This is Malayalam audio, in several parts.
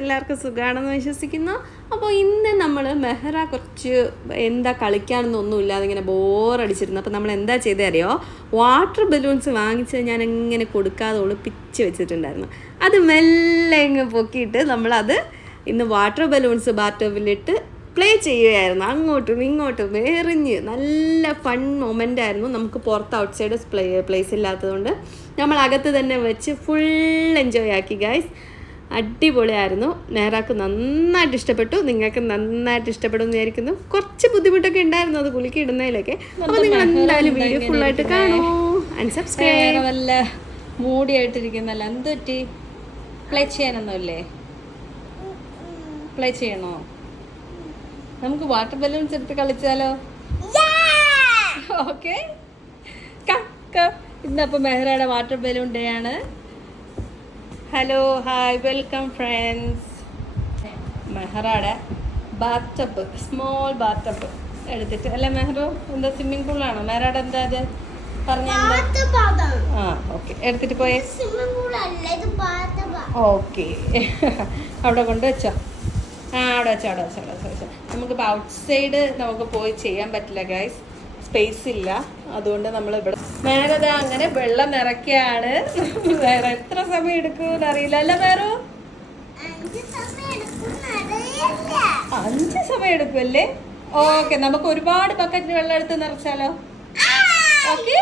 എല്ലാവർക്കും സുഖമാണെന്ന് വിശ്വസിക്കുന്നു. അപ്പോൾ ഇന്ന് നമ്മൾ മെഹ്റ കുറച്ച് എന്താ കളിക്കാനൊന്നും ഇല്ലാതെ ഇങ്ങനെ ബോറടിച്ചിരുന്നു. അപ്പോൾ നമ്മൾ എന്താ ചെയ്തേ അറിയോ, വാട്ടർ ബലൂൺസ് വാങ്ങിച്ച് ഞാൻ എങ്ങനെ കൊടുക്കാതെ ഒളിപ്പിച്ച് വെച്ചിട്ടുണ്ടായിരുന്നു. അത് മെല്ലെ ഇങ്ങ് പൊക്കിയിട്ട് നമ്മളത് ഇന്ന് വാട്ടർ ബലൂൺസ് ബാത്ടബിലിട്ട് പ്ലേ ചെയ്യുകയായിരുന്നു. അങ്ങോട്ടും ഇങ്ങോട്ടും എറിഞ്ഞ് നല്ല ഫൺ മൊമെൻ്റ് ആയിരുന്നു. നമുക്ക് പുറത്ത് ഔട്ട് സൈഡ് പ്ലേസ് ഇല്ലാത്തതുകൊണ്ട് നമ്മൾ അകത്ത് തന്നെ വെച്ച് ഫുൾ എൻജോയ് ആക്കി ഗൈസ്. അടിപൊളിയായിരുന്നു. നേരാക്ക് നന്നായിട്ട് ഇഷ്ടപ്പെട്ടു, നിങ്ങൾക്ക് നന്നായിട്ട് ഇഷ്ടപ്പെടുമെന്ന് വിചാരിക്കുന്നു. കുറച്ച് ബുദ്ധിമുട്ടൊക്കെ ഉണ്ടായിരുന്നു അത് കുലുക്കി ഇടുന്നതിലൊക്കെ. അപ്പോൾ നിങ്ങൾ എന്തായാലും വീഡിയോ ഫുള്ളായിട്ട് കാണൂ ആൻഡ് സബ്സ്ക്രൈബ്. വല്ല മൂടിയായിട്ടിരിക്കുന്നല്ല, എന്ത് പറ്റി? പ്ലേ ചെയ്യാനൊന്നുമില്ലേ? പ്ലേ ചെയ്യണോ? നമുക്ക് വാട്ടർ ബലൂൺസ് എടുത്ത് കളിച്ചാലോ? ഓക്കെ. ഇന്നപ്പോൾ മെഹ്റയുടെ വാട്ടർ ബലൂൺ ഡേ ആണ്. Hello, hi, welcome friends. മെഹ്റയുടെ ബാത്ത് സ്മോൾ ബാത്ത് എടുത്തിട്ട് അല്ലേ മെഹ്റു? എന്താ സ്വിമ്മിംഗ് പൂളാണോ മെഹ്റയുടെ? എന്താ അത് പറഞ്ഞ? ആ ഓക്കെ, എടുത്തിട്ട് പോയേ. ഓക്കെ, അവിടെ കൊണ്ട് വെച്ചോ. അവിടെ വെച്ചോ. നമുക്കിപ്പോൾ ഔട്ട് സൈഡ് നമുക്ക് പോയി ചെയ്യാൻ പറ്റില്ല ഗൈസ്, സ്പേസ് ഇല്ല. അതുകൊണ്ട് നമ്മൾ ഇവിടെ മേറത അങ്ങനെ വെള്ളം നിറയ്ക്കുകയാണ്. വേറെ എത്ര സമയം എടുക്കുമെന്ന് അറിയില്ല അല്ല വേറെ? 5 സമയം എടുക്കുമല്ലേ? ഓക്കെ, നമുക്ക് ഒരുപാട് ബക്കറ്റിൽ വെള്ളം എടുത്ത് നിറച്ചാലോ? ഓക്കെ.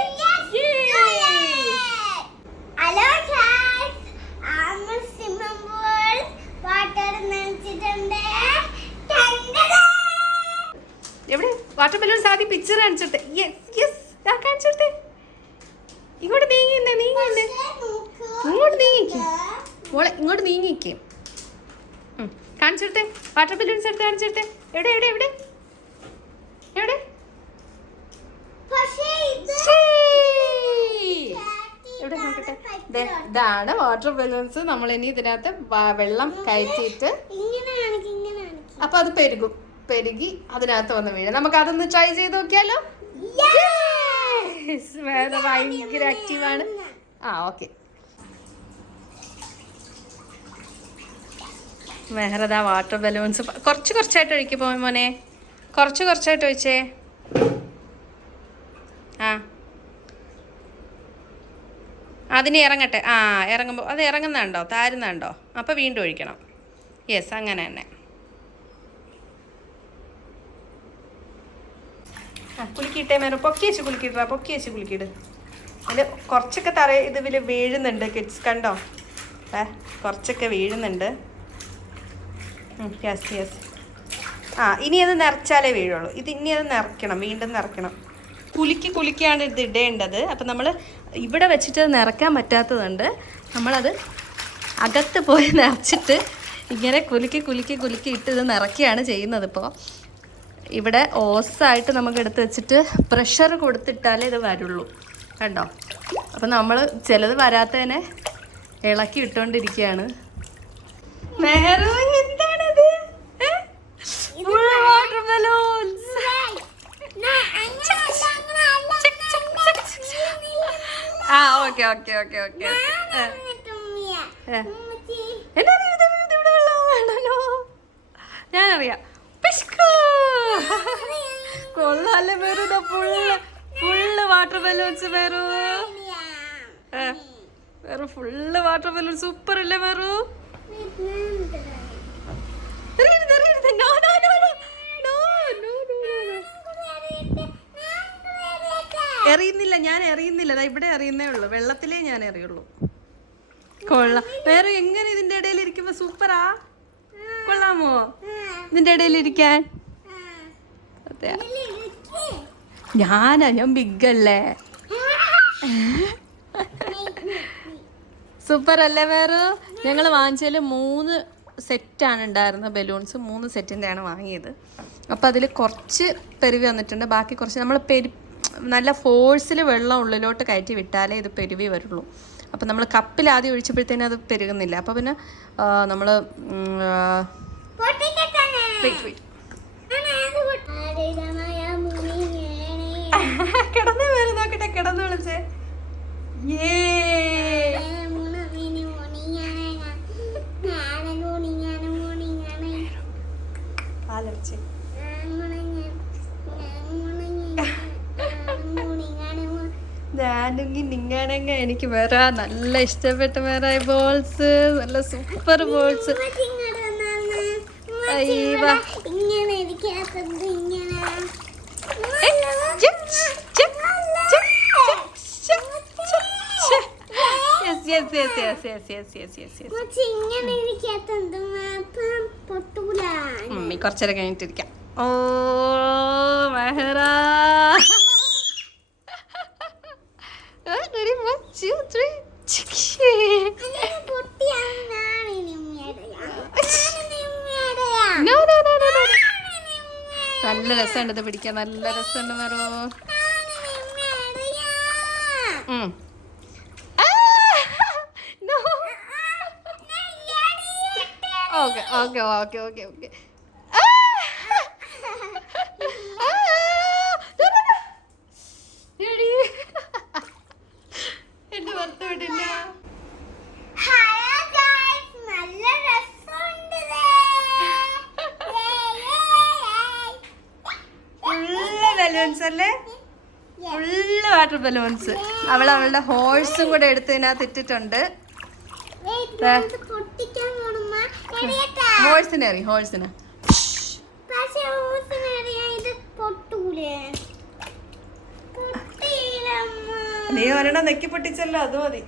എവിടെ വാട്ടർ ബലൂൺസ്? ആദ്യം പിക്ചർ കാണിച്ചോട്ടെ. കാണിച്ചോട്ടെ. ഇങ്ങോട്ട് നീങ്ങിക്കേ, ഇങ്ങോട്ട് നീങ്ങിക്കേ. കാണിച്ചോട്ടെ വാട്ടർ ബലൂൺസ് എടുത്ത് കാണിച്ചോട്ടെ. എവിടെ എവിടെ എവിടെ എവിടെ? എവിടെ നോക്കട്ടെ. ഇതാണ് വാട്ടർ ബലൂൺസ്. നമ്മൾ ഇനി ഇതിനകത്ത് വെള്ളം കയറ്റിയിട്ട് അപ്പൊ അത് പെരുകി അതിനകത്ത് വന്ന് വീഴും. നമുക്ക് അതൊന്ന് ട്രൈ ചെയ്ത് നോക്കിയാലോ? ഭയങ്കര ആക്റ്റീവാണ്. ആ ഓക്കെ. മെഹ്റദ വാട്ടർ ബലൂൺസ് കുറച്ചായിട്ട് ഒഴിക്ക് പോയി മോനെ, കുറച്ചായിട്ട് ഒഴിച്ചേ. ആ അതിന് ഇറങ്ങട്ടെ. ആ ഇറങ്ങുമ്പോൾ അത് ഇറങ്ങുന്നുണ്ടോ, താരുന്നുണ്ടോ? അപ്പോൾ വീണ്ടും ഒഴിക്കണം. യെസ്, അങ്ങനെ തന്നെ. കുലുക്കിയിട്ടേ മേലെ പൊക്കി വെച്ച് കുലുക്കിയിട്. അതിൽ കുറച്ചൊക്കെ ഇതിൽ വീഴുന്നുണ്ട് കിഡ്സ്, കണ്ടോ? കുറച്ചൊക്കെ വീഴുന്നുണ്ട്. യെസ്. ഇനി അത് നിറച്ചാലേ വീഴുള്ളൂ. ഇനി അത് നിറയ്ക്കണം, വീണ്ടും നിറയ്ക്കണം. കുലുക്കിയാണ് ഇത് ഇടേണ്ടത്. അപ്പം നമ്മൾ ഇവിടെ വെച്ചിട്ട് നിറയ്ക്കാൻ പറ്റാത്തതുണ്ട് നമ്മളത് അകത്ത് പോയി നിറച്ചിട്ട് ഇങ്ങനെ കുലുക്കി ഇട്ട് ഇത് നിറയ്ക്കുകയാണ് ചെയ്യുന്നത്. ഇപ്പോൾ ഇവിടെ ഓസായിട്ട് നമുക്ക് എടുത്ത് വെച്ചിട്ട് പ്രഷർ കൊടുത്തിട്ടാലേ ഇത് വരുള്ളൂ, കണ്ടോ? അപ്പം നമ്മൾ ചിലത് വരാത്തതിനെ ഇളക്കി ഇട്ടുകൊണ്ടിരിക്കുകയാണ്. മെഹ്റു, എന്താണത്? Water balloons. ആ ഓക്കെ. ഞാനറിയാം. കൊള്ളാല്ലേ Meru? Full water balloons Meru. Full water balloon. Super അല്ലേ മെറു? ഞാൻ എറിയുന്നില്ല. ഇവിടെ എറിയുന്നേ ഉള്ളൂ, വെള്ളത്തിലേ ഞാൻ എറിയുള്ളൂ. കൊള്ളാം വേറെ. എങ്ങനെ ഇതിന്റെ ഇടയിൽ ഇരിക്കുമ്പോ സൂപ്പറാ? കൊള്ളാമോ ഇതിന്റെ ഇടയിൽ ഇരിക്കാൻ? ഞാൻ ബിഗ് അല്ലേ? സൂപ്പർ അല്ലേ വേറെ? ഞങ്ങൾ വാങ്ങിച്ചതിൽ 3 സെറ്റാണ് ഉണ്ടായിരുന്നത് ബലൂൺസ്. 3 സെറ്റിൻ്റെയാണ് വാങ്ങിയത്. അപ്പോൾ അതിൽ കുറച്ച് പെരുവി വന്നിട്ടുണ്ട്. ബാക്കി കുറച്ച് നമ്മൾ നല്ല ഫോഴ്സിൽ വെള്ളം ഉള്ളിലോട്ട് കയറ്റി വിട്ടാലേ ഇത് പെരുവി വരുള്ളൂ. അപ്പം നമ്മൾ കപ്പിൽ ആദ്യം ഒഴിച്ചപ്പോഴത്തേനും അത് പെരുകുന്നില്ല. അപ്പോൾ പിന്നെ നമ്മൾ കിടന്നു വരും. നോക്കട്ടെ, കിടന്നു വിളിച്ചേ. ചേച്ചി. ഞാനുങ്ങി നിങ്ങാണെങ്കിൽ എനിക്ക് വേറെ നല്ല ഇഷ്ടപ്പെട്ട വേറെ ബോൾസ്, നല്ല സൂപ്പർ ബോൾസ്. മമ്മി കുറച്ചേരം കഴിഞ്ഞിട്ടിരിക്കാം. ഓ മെഹറ, ready, 1 2 3. No. നല്ല രസമുണ്ട് ഇത് പിടിക്കാൻ, നല്ല രസമുണ്ട് മെറോ. ഓക്കെ. എന്റെ പുറത്ത് വിടില്ല. ബലൂൺസ് അല്ലേ, ഫുള്ള് വാട്ടർ ബലൂൺസ്. അവളുടെ ഹോഴ്സും കൂടെ എടുത്തതിനകത്ത് ഇട്ടിട്ടുണ്ട്. ഹോഴ്സിന് നീ ഒരെണ്ണം നെക്കി പൊട്ടിച്ചല്ലോ, അത് മതി.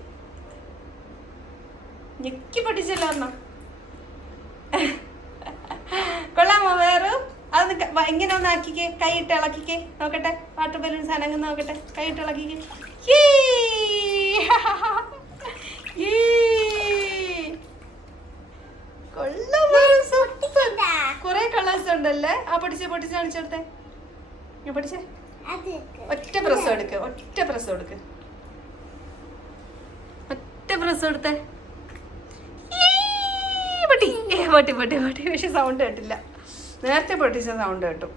ഞെക്കി പൊട്ടിച്ചല്ലോ എന്നാ. കൊള്ളാമോ വേറെ? അത് ഇങ്ങനെ ഒന്ന് ആക്കിക്കേ, കൈയിട്ട് ഇളക്കിക്കേ നോക്കട്ടെ. വാട്ടർ ബലൂൺസ് അനങ്ങുന്ന നോക്കട്ടെ, കൈയിട്ട് ഇളക്കിക്കേ. കൊറേ കളേഴ്സ് ഉണ്ടല്ലേ. ആ പൊട്ടിച്ച് കാണിച്ചെടുത്തേ. പൊട്ടിച്ചേ, ഒറ്റ പ്രസ് എടുക്ക്. പൊട്ടി. പക്ഷെ സൗണ്ട് കേട്ടില്ല. നേരത്തെ പൊട്ടിച്ച സൗണ്ട് കേട്ടു.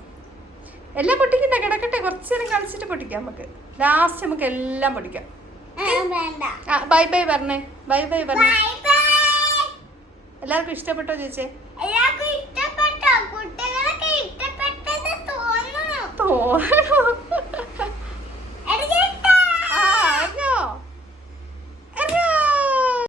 എല്ലാം പൊട്ടിക്കണ്ട, കിടക്കട്ടെ. കുറച്ചു നേരം കളിച്ചിട്ട് പൊട്ടിക്കാം നമുക്ക്. ലാസ്റ്റ് നമുക്ക് എല്ലാം പൊട്ടിക്കാം. ബൈ ബൈ പറഞ്ഞേ. എല്ലാവർക്കും ഇഷ്ടപ്പെട്ടോ ചേച്ചേ? തോന്നണോ?